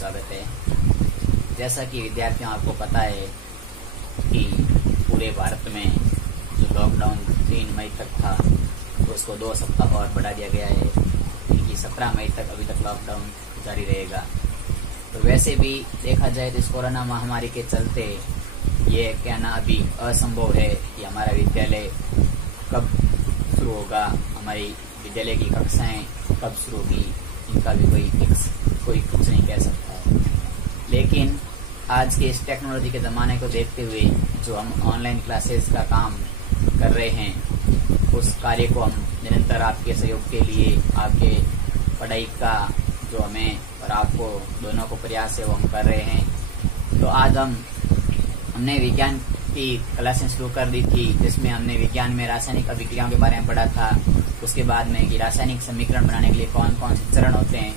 स्वागत है। जैसा कि विद्यार्थियों आपको पता है कि पूरे भारत में जो लॉकडाउन 3 मई तक था उसको 2 सप्ताह और बढ़ा दिया गया है, क्योंकि 17 मई तक अभी तक लॉकडाउन जारी रहेगा। तो वैसे भी देखा जाए तो इस कोरोना महामारी के चलते ये कहना अभी असंभव है कि हमारा विद्यालय कब शुरू होगा, हमारी विद्यालय की कक्षाएं कब शुरू होगी, इनका भी कोई कुछ नहीं कह सकता है। लेकिन आज के इस टेक्नोलॉजी के ज़माने को देखते हुए जो हम ऑनलाइन क्लासेस का काम कर रहे हैं, उस कार्य को हम निरंतर आपके सहयोग के लिए, आपके पढ़ाई का जो हमें और आपको दोनों को प्रयास है वो हम कर रहे हैं। तो आज हमने विज्ञान की क्लासें शुरू कर दी थी, जिसमें हमने विज्ञान में रासायनिक अभिक्रियाओं के बारे में पढ़ा था। उसके बाद में कि रासायनिक समीकरण बनाने के लिए कौन कौन से चरण होते हैं,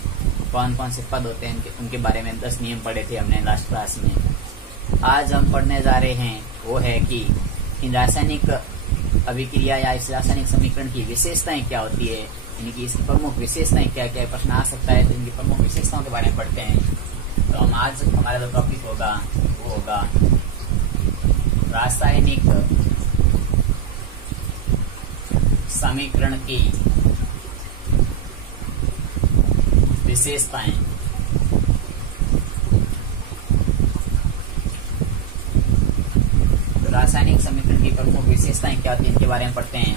कौन कौन से पद होते हैं, उनके बारे में 10 नियम पढ़े थे हमने लास्ट क्लास में। आज हम पढ़ने जा रहे हैं वो है कि इन रासायनिक अभिक्रिया या इस रासायनिक समीकरण की विशेषताएं क्या होती है, इनकी इसकी प्रमुख विशेषताएं क्या क्या, प्रश्न आ सकता है तो इनकी प्रमुख विशेषताओं के बारे में पढ़ते हैं। तो हम आज हमारा जो टॉपिक होगा वो होगा रासायनिक समीकरण की विशेषताएं। तो रासायनिक समीकरण की प्रमुख विशेषताएं क्या होती है, इनके बारे में पढ़ते हैं।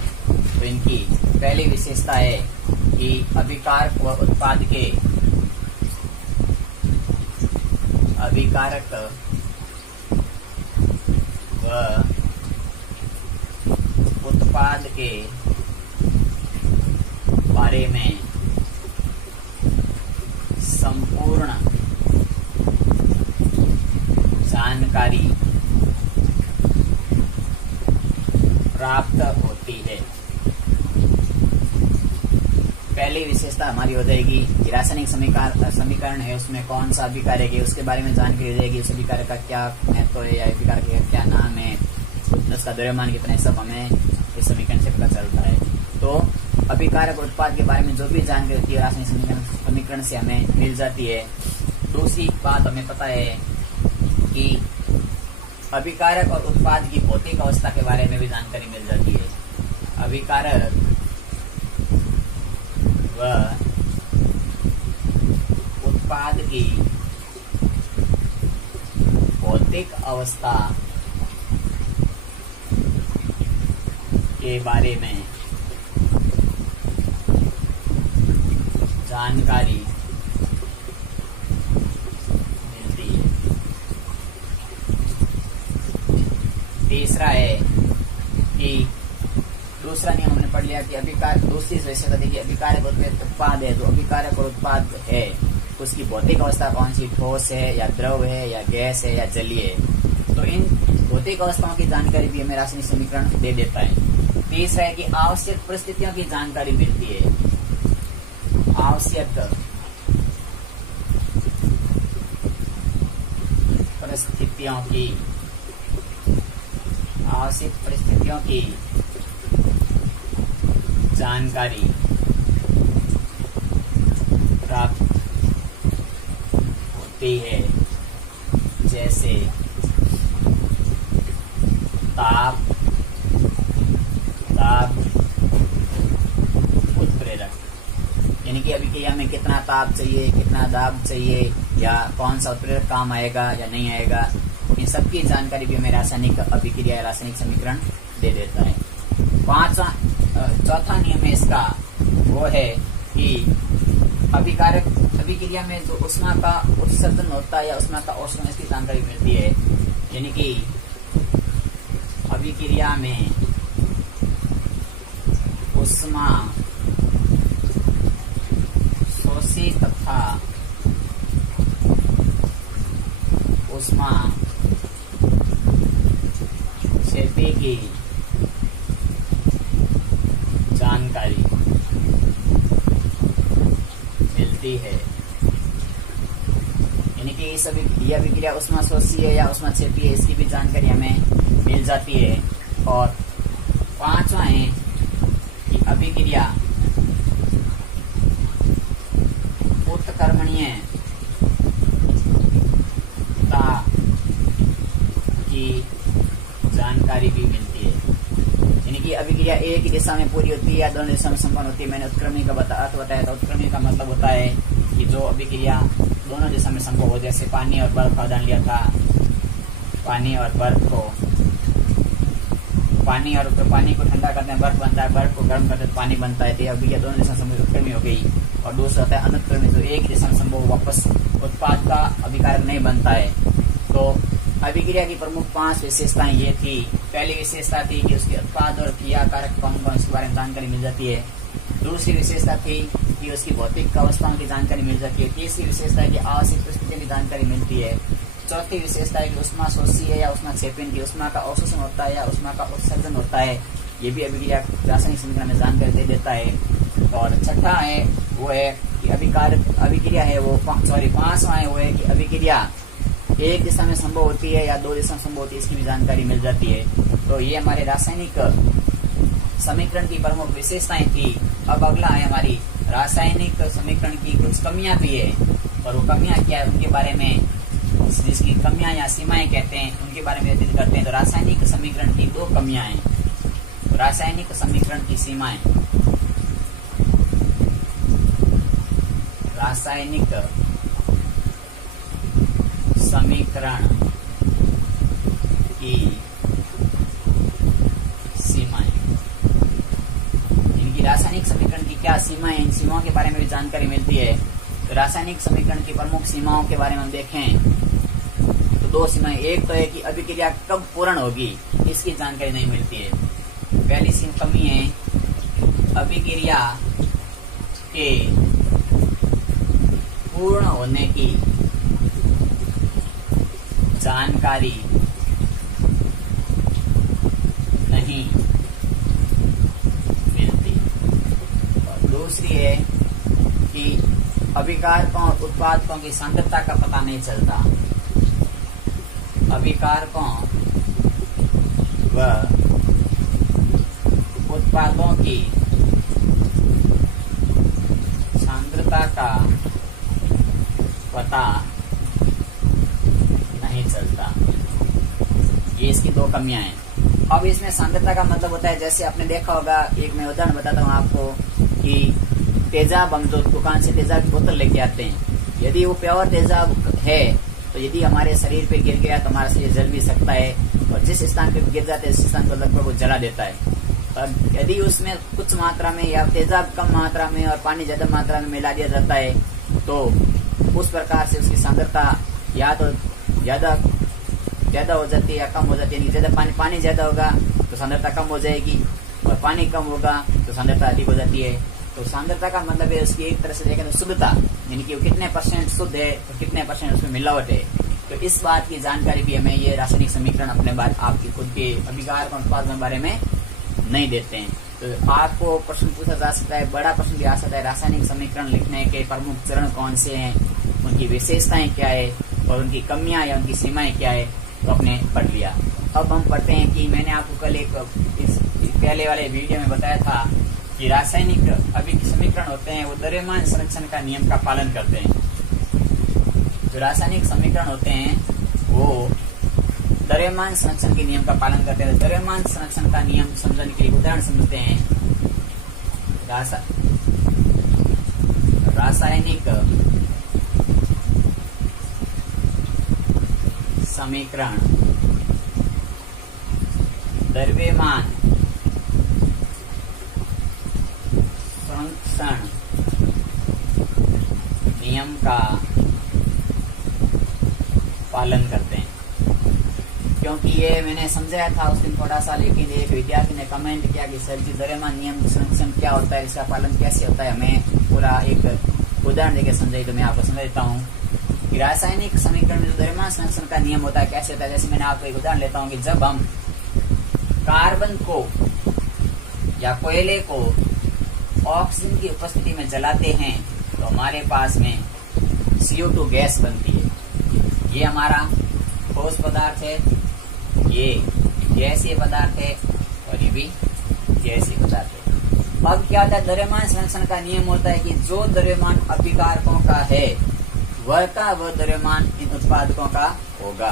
तो इनकी पहली विशेषता है कि अभिकारक व उत्पाद के अभिकारक व उत्पाद के बारे में संपूर्ण जानकारी प्राप्त होती है। पहली विशेषता हमारी हो जाएगी कि रासायनिक समीकरण है, उसमें कौन सा अभिकारक है उसके बारे में जानकारी हो जाएगी। उस अभिकारक का क्या महत्व है या अभिकारक का क्या नाम है, उसका द्रव्यमान कितना है, सब हमें इस समीकरण से पता चलता है। तो अभिकारक उत्पाद के बारे में जो भी जानकारी होती है रासायनिक समीकरण से हमें मिल जाती है। दूसरी बात हमें पता है कि अभिकारक और उत्पाद की भौतिक अवस्था के बारे में भी जानकारी मिल जाती है। अभिकारक व उत्पाद की भौतिक अवस्था के बारे में जानकारी मिलती है। तीसरा है कि दूसरा नियम हमने पढ़ लिया कि अभिकारक, दूसरी विशेषता देखिए अभिकारक उत्पाद है। जो अभिकारक और उत्पाद है उसकी भौतिक अवस्था कौन सी, ठोस है या द्रव है या गैस है या जलीय है। तो इन भौतिक अवस्थाओं की जानकारी भी हमें रासायनिक समीकरण दे देता है। तीसरा है कि आवश्यक परिस्थितियों की जानकारी मिलती है। आवश्यक परिस्थितियों की जानकारी प्राप्त होती है, जैसे ताप, उत्प्रेरक, यानी कि अभिक्रिया में कितना ताप चाहिए, कितना दाब चाहिए, या कौन सा उत्प्रेरक काम आएगा या नहीं आएगा, इन सबकी जानकारी भी हमें रासायनिक अभिक्रिया, रासायनिक समीकरण दे देता है। चौथा नियम है इसका वो है कि अभिकारक अभिक्रिया में जो ऊष्मा का उत्सर्जन होता है या ऊष्मा का अवशोषण, इसकी जानकारी मिलती है। यानी कि अभिक्रिया में ऊष्मा शोषित तथा ऊष्मा क्षेपी की जानकारी मिलती है। यानी कि इस अभिक्रिया ऊष्मा शोषी है या ऊष्मा क्षेपी है, इसकी भी जानकारी हमें मिल जाती है। और पांचवा है कि अभिक्रिया उत्कर्मणीय एक ही दिशा में पूरी होती है या दोनों दिशा में संपन्न होती है। मैंने उत्क्रमी का अर्थ बताया था। उत्क्रमी का मतलब होता है कि जो अभिक्रिया दोनों दिशा में संभव हो, जैसे पानी और बर्फ का उदाहरण लिया था। पानी और बर्फ को, पानी को ठंडा करते हैं बर्फ बनता है, बर्फ को गर्म करते हैं पानी बनता है। तो अभिक्रिया दोनों दिशा में उत्क्रमी हो गई। और दूसरा होता है अनुत्क्रमी, जो एक दिशा में संभव वापस उत्पाद का अभिकारक नहीं बनता है। तो अभिक्रिया की प्रमुख 5 विशेषताएं ये थी। पहली विशेषता थी कि उसके उत्पाद और क्रियाकारक कौन कौन, इसके बारे में जानकारी मिल जाती है। दूसरी विशेषता थी कि उसकी भौतिक अवस्थाओं की जानकारी मिल जाती है। तीसरी विशेषता है कि आवश्यक परिस्थितियों की जानकारी मिलती है। चौथी विशेषता है कि उष्मा शोषी है या उष्मा क्षेपण की, उष्मा का अवशोषण होता है या उष्मा का उत्सर्जन होता है। ये भी अभिक्रिया रासायनिक समीकरण में जानकारी दे देता है। और छठा है वो है कि अभिक्रिया है वो 5वां है वो है कि अभिक्रिया एक दिशा में संभव होती है या दो दिशा में संभव होती है, इसकी भी जानकारी मिल जाती है। तो ये हमारे रासायनिक समीकरण की प्रमुख विशेषताएं थी। अब अगला है हमारी रासायनिक समीकरण की कुछ कमियां भी है, और वो कमियां क्या है उनके बारे में, जिसकी कमियां या सीमाएं कहते हैं, उनके बारे में व्यतीत करते हैं। तो रासायनिक समीकरण की 2 कमियां हैं। तो रासायनिक समीकरण की सीमाएं, रासायनिक समीकरण की सीमाएं, इनकी रासायनिक समीकरण की क्या सीमाएं, इन सीमाओं के बारे में भी जानकारी मिलती है। तो रासायनिक समीकरण की प्रमुख सीमाओं के बारे में हम देखें तो 2 सीमाएं। एक तो है कि अभिक्रिया कब पूर्ण होगी, इसकी जानकारी नहीं मिलती है। पहली कमी है अभिक्रिया के पूर्ण होने की जानकारी नहीं मिलती। और दूसरी है कि अभिकारकों और उत्पादकों की सांद्रता का पता नहीं चलता। अभिकारकों व उत्पादों की सांद्रता का पता नहीं चलता। ये इसकी 2 कमियां हैं। अब इसमें सांद्रता का मतलब होता है, जैसे आपने देखा होगा, एक मैं उदाहरण बताता हूँ आपको कि तेजाब, हम जो दुकान से तेजाब की बोतल लेके आते हैं, यदि वो प्योर तेजाब है तो यदि हमारे शरीर पे गिर गया तो हमारा शरीर जल भी सकता है, और जिस स्थान पे गिर जाता है उस स्थान को लगभग वो जला देता है। और यदि उसमें कुछ मात्रा में या तेजाब कम मात्रा में और पानी ज्यादा मात्रा में मिला दिया जाता है तो उस प्रकार से उसकी सांद्रता या तो ज्यादा हो जाती है या कम हो जाती है। ज्यादा पानी ज्यादा होगा तो सांद्रता कम हो जाएगी, और पानी कम होगा तो सांद्रता अधिक हो जाती है। तो सांद्रता का मतलब है उसकी एक तरह से देखें तो शुद्धता, यानी कि वो कितने % शुद्ध है और कितने % उसमें मिलावट है। तो इस बात की जानकारी भी हमें ये रासायनिक समीकरण अपने बात आपकी खुद के अभिकार और उत्पाद के बारे में नहीं देते हैं। तो आपको प्रश्न पूछा जा सकता है, बड़ा प्रश्न भी आ सकता है, रासायनिक समीकरण लिखने के प्रमुख चरण कौन से हैं, उनकी विशेषताएं क्या है और उनकी कमियां या उनकी सीमाएं क्या है, तो आपने पढ़ लिया। अब हम पढ़ते हैं कि मैंने आपको कल एक इस पहले वाले वीडियो में बताया था कि रासायनिक समीकरण होते हैं वो द्रव्यमान संरक्षण का नियम का पालन करते हैं। जो रासायनिक समीकरण होते हैं वो द्रव्यमान संरक्षण के नियम का पालन करते हैं। द्रव्यमान संरक्षण का नियम समझने के लिए उदाहरण समझते हैं। रासायनिक समीकरण द्रव्यमान संरक्षण नियम का पालन करते हैं। क्योंकि ये मैंने समझाया था उस दिन थोड़ा सा, लेकिन एक विद्यार्थी ने कमेंट किया कि सर जी द्रव्यमान नियम संरक्षण क्या होता है, इसका पालन कैसे होता है, हमें पूरा एक उदाहरण देकर समझाई। तो मैं आपको समझ देता हूँ कि रासायनिक समीकरण में जो द्रव्यमान संरक्षण का नियम होता है कैसे होता है। जैसे मैंने आपको एक उदाहरण लेता हूँ कि जब हम कार्बन को या कोयले को ऑक्सीजन की उपस्थिति में जलाते हैं तो हमारे पास में CO2 गैस बनती है। ये हमारा ठोस पदार्थ है, ये गैसीय पदार्थ है और ये भी गैसीय पदार्थ है। अब क्या होता है, द्रव्यमान संरक्षण का नियम होता है कि जो द्रव्यमान अभिकारकों का है वह का वह द्रव्यमान इन उत्पादकों का होगा।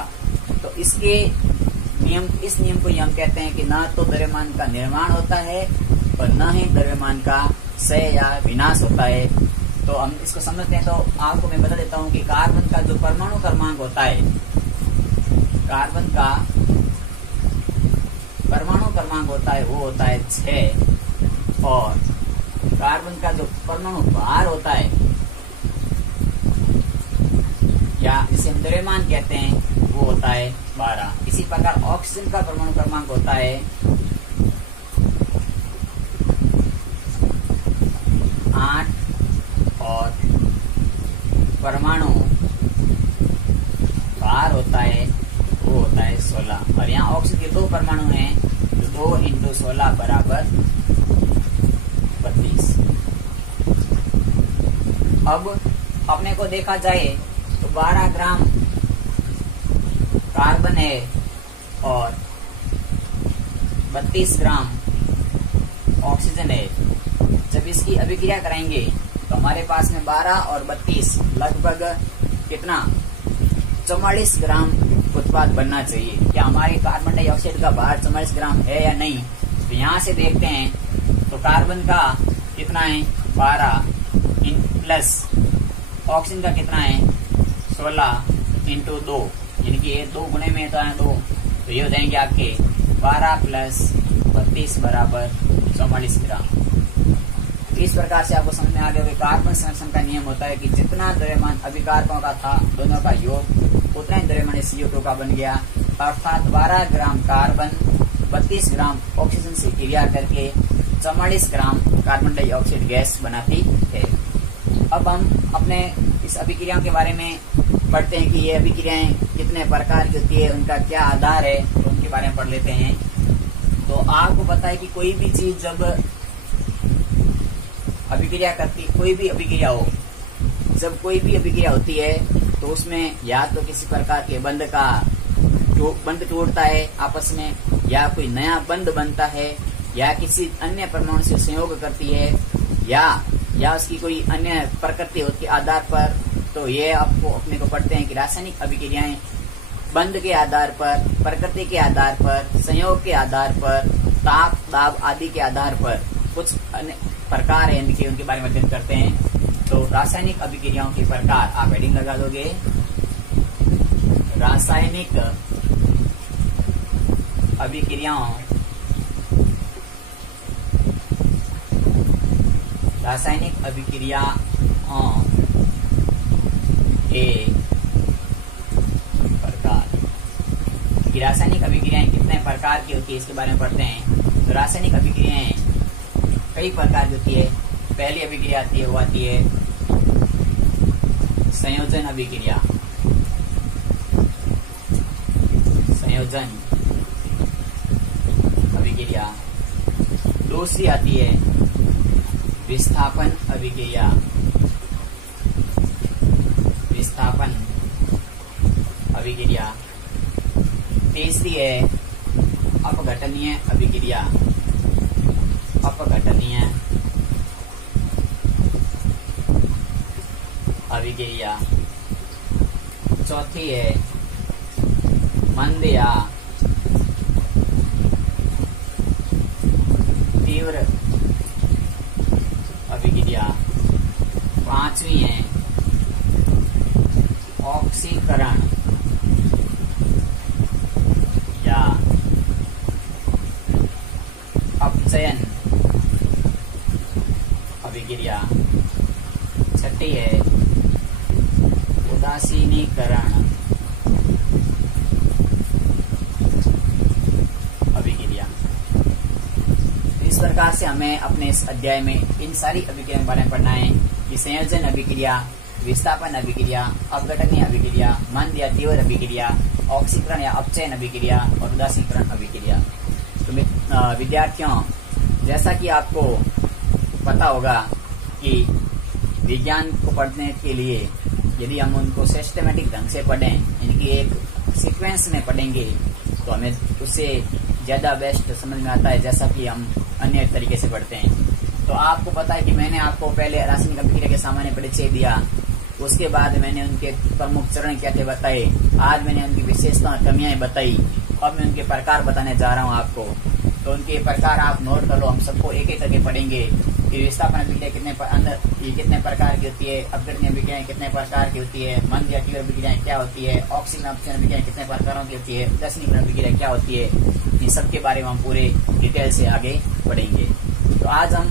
तो इस नियम को हम कहते हैं कि ना तो द्रव्यमान का निर्माण होता है और न ही द्रव्यमान का क्षय या विनाश होता है। तो हम इसको समझते हैं। तो आपको मैं बता देता हूँ कि कार्बन का जो परमाणु क्रमांक होता है, कार्बन का परमाणु क्रमांक होता है वो होता है 6, और कार्बन का जो परमाणु भार होता है या जिसे हम द्रव्यमान कहते हैं वो होता है 12। इसी प्रकार ऑक्सीजन का परमाणु क्रमांक होता है 8 और परमाणु भार होता है वो होता है 16। और यहाँ ऑक्सीजन के 2 परमाणु हैं, तो 2 × 16 बराबर 32। अब अपने को देखा जाए तो 12 ग्राम कार्बन है और 32 ग्राम ऑक्सीजन है। जब इसकी अभिक्रिया कराएंगे तो हमारे पास में 12 और 32 लगभग कितना 44 ग्राम उत्पाद बनना चाहिए। क्या हमारे कार्बन डाइऑक्साइड का भार 44 ग्राम है या नहीं? तो यहाँ से देखते हैं तो कार्बन का कितना है 12 प्लस ऑक्सीजन का कितना है 16 × 2, यानी कि ये 2 गुणे में तो है 2, तो ये हो जाएंगे आपके 12 प्लस 32 बराबर 44 ग्राम। इस प्रकार से आपको समझ में आ गया कि कार्बन संरक्षण का नियम होता है कि जितना द्रव्यमान अभिकारकों का था दोनों का योग उतना ही द्रव्यमान CO2 का बन गया, अर्थात 12 ग्राम कार्बन 32 ग्राम ऑक्सीजन से क्रिया करके 44 ग्राम कार्बन डाइऑक्साइड गैस बनाती है। अब हम अपने इस अभिक्रियाओं के बारे में पढ़ते हैं कि ये अभिक्रियाएं कितने प्रकार की होती है, उनका क्या आधार है, तो उनके बारे में पढ़ लेते हैं। तो आपको पता है कि कोई भी चीज जब अभिक्रिया करती, कोई भी अभिक्रिया हो, जब कोई भी अभिक्रिया होती है तो उसमें या तो किसी प्रकार के बंध टूटता है आपस में, या कोई नया बंध बनता है, या किसी अन्य परमाणु से संयोग करती है, या उसकी कोई अन्य प्रकृति होती है आधार पर। तो ये आपको अपने को पढ़ते हैं कि रासायनिक अभिक्रियाएं बंध के आधार पर, प्रकृति के आधार पर, संयोग के आधार पर, ताप दाब आदि के आधार पर कुछ अन्य प्रकार है इनके, उनके बारे में अध्ययन करते हैं। तो रासायनिक अभिक्रियाओं के प्रकार आप हेडिंग लगा दोगे, रासायनिक अभिक्रियाओं, रासायनिक अभिक्रियाओं के प्रकार। कि रासायनिक अभिक्रियाएं कितने प्रकार की होती है इसके बारे में पढ़ते हैं। तो रासायनिक अभिक्रियाएं कई प्रकार की होती है। पहली अभिक्रिया आती है वो आती है संयोजन अभिक्रिया, संयोजन अभिक्रिया। दूसरी आती है विस्थापन अभिक्रिया, विस्थापन अभिक्रिया। तीसरी है अपघटनीय अभिक्रिया, अपघटनीय अभिक्रिया। चौथी है मंद या तीव्र अभिक्रिया। पांचवी है ऑक्सीकरण या अपचयन अभिक्रिया। छठी है उदासीनीकरण अभिक्रिया। इस प्रकार से हमें अपने इस अध्याय में इन सारी अभिक्रिया के बारे में पढ़ना है कि संयोजन अभिक्रिया, विस्थापन अभिक्रिया, अपघटनीय अभिक्रिया, मंद या तीव्र अभिक्रिया, ऑक्सीकरण या अपचयन अभिक्रिया और उदासीनीकरण अभिक्रिया। तो विद्यार्थियों, जैसा कि आपको पता होगा कि विज्ञान को पढ़ने के लिए यदि हम उनको सिस्टमेटिक ढंग से पढ़ें, इनकी एक सीक्वेंस में पढ़ेंगे तो हमें उससे ज्यादा बेस्ट समझ में आता है, जैसा कि हम अन्य तरीके से पढ़ते हैं। तो आपको पता है कि मैंने आपको पहले रासायनिक अभिक्रिया के सामान्य परिचय दिया, उसके बाद मैंने उनके प्रमुख चरण क्या थे बताए, आज मैंने उनकी विशेषता कमियां बताई, अब मैं उनके प्रकार बताने जा रहा हूं आपको। तो उनके प्रकार आप नोट कर लो, हम सबको एक एक करके पढ़ेंगे कि विस्थापन अभिक्रिया कितने प्रकार की होती है, अपघटनीय अभिक्रियाएं कितने प्रकार की होती है, मंद या तीव्र अभिक्रियाएं क्या होती है, ऑक्सीजन अपचयन अभिक्रियाएं कितने प्रकारों की होती है, उदासीनीकरण अभिक्रिया क्या होती है, इन सब के बारे में हम पूरे डिटेल से आगे पढ़ेंगे। तो आज हम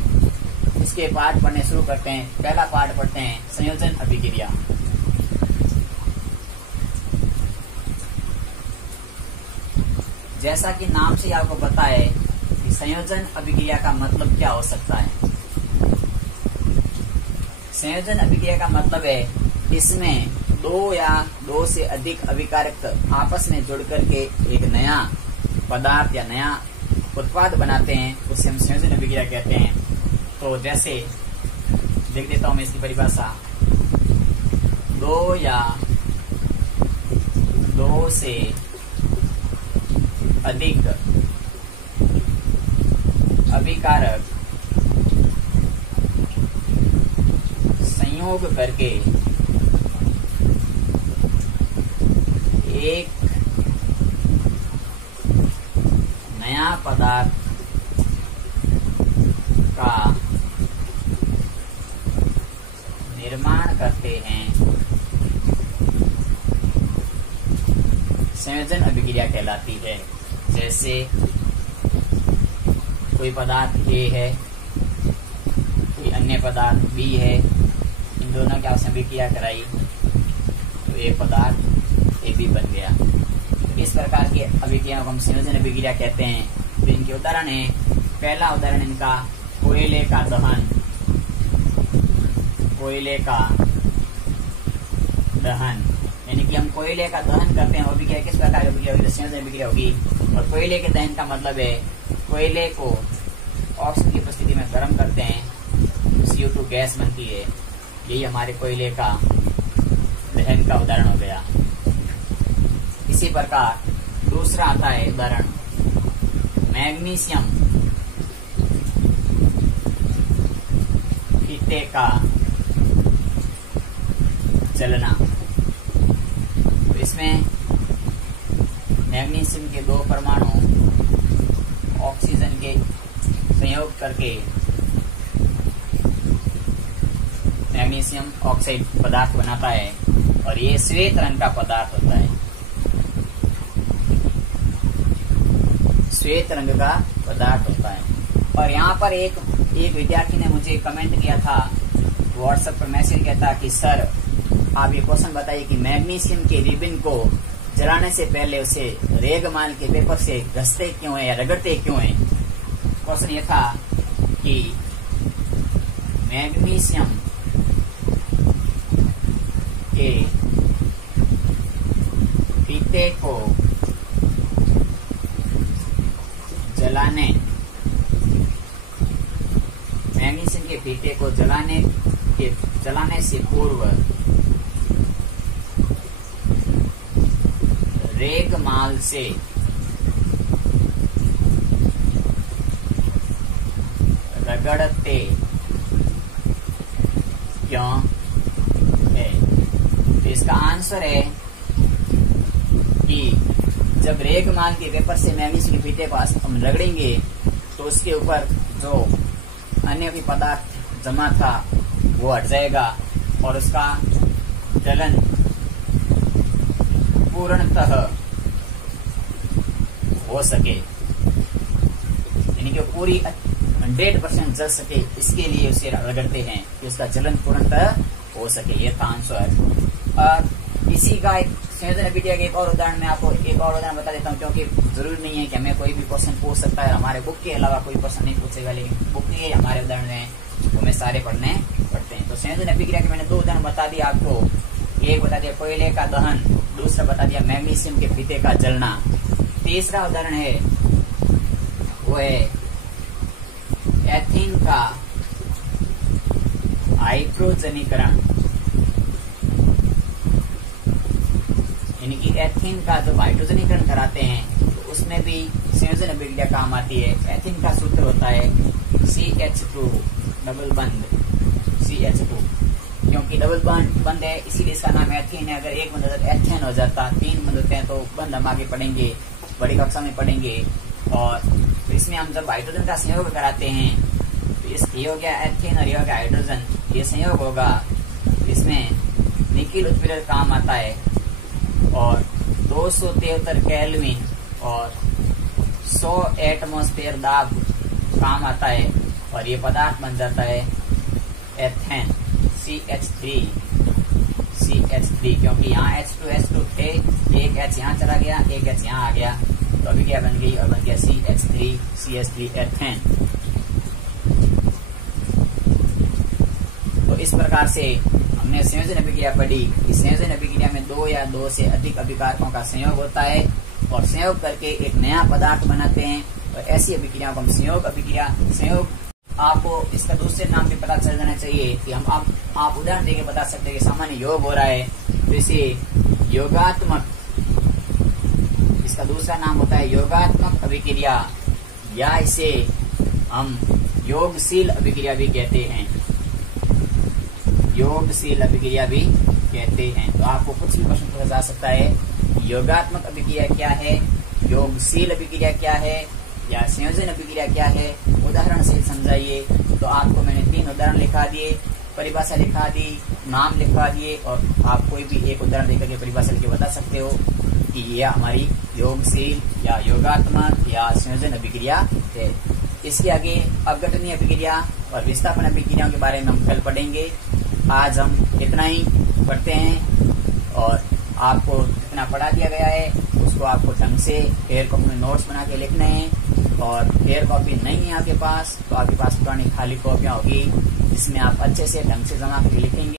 इसके पाठ पढ़ने शुरू करते हैं। पहला पाठ पढ़ते हैं संयोजन अभिक्रिया। जैसा कि नाम से आपको पता है कि संयोजन अभिक्रिया का मतलब क्या हो सकता है। संयोजन अभिक्रिया का मतलब है इसमें दो या दो से अधिक अभिकारक आपस में जुड़ करके एक नया पदार्थ या नया उत्पाद बनाते हैं, उसे हम संयोजन अभिक्रिया कहते हैं। तो जैसे देख देता हूं मैं इसकी परिभाषा, दो या दो से अधिक अभिकारक संयोग करके एक नया पदार्थ का निर्माण करते हैं, संयोजन अभिक्रिया कहलाती है। जैसे कोई पदार्थ A है, कोई अन्य पदार्थ B है, इन दोनों की आपस में अभिक्रिया कराई तो एक पदार्थ AB बन गया। तो इस प्रकार की अभिक्रिया को हम संयोजन अभिक्रिया कहते हैं। तो इनके उदाहरण है, पहला उदाहरण इनका कोयले का दहन। कोयले का दहन यानी कि हम कोयले का दहन करते हैं, अभिक्रिया किस प्रकार की अभिक्रिया होगी, संयोजन अभिक्रिया होगी। और कोयले के दहन का मतलब है कोयले को ऑक्सीजन की उपस्थिति में गर्म करते हैं, CO2 गैस बनती है। यही हमारे कोयले का दहन का उदाहरण हो गया। इसी प्रकार दूसरा आता है उदाहरण मैग्नीशियम फीते का जलना। तो इसमें मैग्नीशियम के दो परमाणु ऑक्सीजन के संयोग करके मैग्नीशियम ऑक्साइड पदार्थ बनाता है और ये श्वेत रंग का पदार्थ होता है। श्वेत रंग का पदार्थ होता है। और यहाँ पर एक विद्यार्थी ने मुझे कमेंट किया था, व्हाट्सएप पर मैसेज किया था कि सर आप ये क्वेश्चन बताइए कि मैग्नीशियम के रिबन को जलाने से पहले उसे रेगमाल के पेपर से घसते क्यों है या रगड़ते क्यों है। क्वेश्चन ये था कि मैग्नीशियम के फीते को जलाने, मैग्नीशियम के फीते को जलाने से पूर्व रेगमाल से रगड़ते क्यों है। तो इसका आंसर है कि जब रेगमाल के पेपर से मैग्नीशियम के फीते को हम रगड़ेंगे तो उसके ऊपर जो अन्य भी पदार्थ जमा था वो हट जाएगा और उसका जलन पूर्णतः हो सके, यानी कि पूरी 100% जल सके, इसके लिए उसे रगड़ते हैं कि उसका जलन पूर्णतः हो सके। ये था आंसर। और इसी का एक संयोजन अभिक्रिया का एक और उदाहरण मैं आपको एक और उदाहरण बता देता हूँ, क्योंकि जरूरी नहीं है कि हमें कोई भी क्वेश्चन पूछ सकता है, हमारे बुक के अलावा कोई क्वेश्चन नहीं पूछेगा, लेकिन बुक के हमारे उदाहरण है वो हमें सारे पढ़ने पड़ते हैं। तो संयोजन अभिक्रिया के मैंने दो उदाहरण बता दिया आपको, एक बता दिया कोयले का दहन, दूसरा बता दिया मैग्नीशियम के फीते का जलना। तीसरा उदाहरण है वो है एथीन का हाइड्रोजनीकरण, यानी कि एथीन का जब हाइड्रोजनीकरण कराते हैं तो उसमें भी संयोजन अभिक्रिया काम आती है। एथीन का सूत्र होता है CH2 डबल बंद CH2, क्योंकि डबल बंद है इसीलिए इसका नाम एथीन है। अगर एक बंद एथेन हो जाता, तीन बंद होते हैं तो बंद हम आगे पढ़ेंगे, बड़ी कक्षा में पढ़ेंगे। और तो इसमें हम जब हाइड्रोजन का संयोग कराते हैं तो ये हो गया एथेन और ये हो गया हाइड्रोजन, ये संयोग होगा, इसमें निकिल उत्प्रेरक काम आता है और 273 केल्विन और 100 एटमॉस्फेयर दाब काम आता है और ये पदार्थ बन जाता है एथेन CH3, क्योंकि यहाँ H2 थे, एक H यहाँ चला गया, एक H यहाँ आ गया, तो अभी क्या बन गई और बन गया CH3 एथेन। तो इस प्रकार से हमने संयोजन अभिक्रिया पढ़ी कि संयोजन अभिक्रिया में दो या दो से अधिक अभिकारकों का संयोग होता है और संयोग करके एक नया पदार्थ बनाते हैं, और ऐसी अभिक्रियाओं को हम संयोग अभिक्रिया, संयोग आपको इसका दूसरे नाम भी पता चल जाना चाहिए कि हम आप उदाहरण देके बता सकते हैं कि सामान्य योग हो रहा है तो इसे योगात्मक, इसका दूसरा नाम होता है योगात्मक अभिक्रिया या इसे हम योगशील अभिक्रिया भी कहते हैं, योगशील अभिक्रिया भी कहते हैं। तो आपको कुछ भी प्रश्न पूछा जा सकता है, योगात्मक अभिक्रिया क्या है, योगशील अभिक्रिया क्या है या संयोजन अभिक्रिया क्या है, उदाहरण से समझाइए। तो आपको मैंने 3 उदाहरण लिखा दिए, परिभाषा लिखा दी, नाम लिखा दिए और आप कोई भी एक उदाहरण देकर के परिभाषा लिख के बता सकते हो कि यह हमारी योगशील या योगात्मक या संयोजन अभिक्रिया है। इसके आगे अपघटनीय अभिक्रिया और विस्थापन अभिक्रियाओं के बारे में हम कल पढ़ेंगे। आज हम इतना ही पढ़ते हैं और आपको जितना पढ़ा दिया गया है उसको आपको ढंग से फेयर कॉपी में नोट्स बना के लिखने हैं, और फेयर कॉपी नहीं है आपके पास तो आपके पास पुरानी खाली कॉपियां होगी जिसमें आप अच्छे से ढंग से जमा करके लिखेंगे।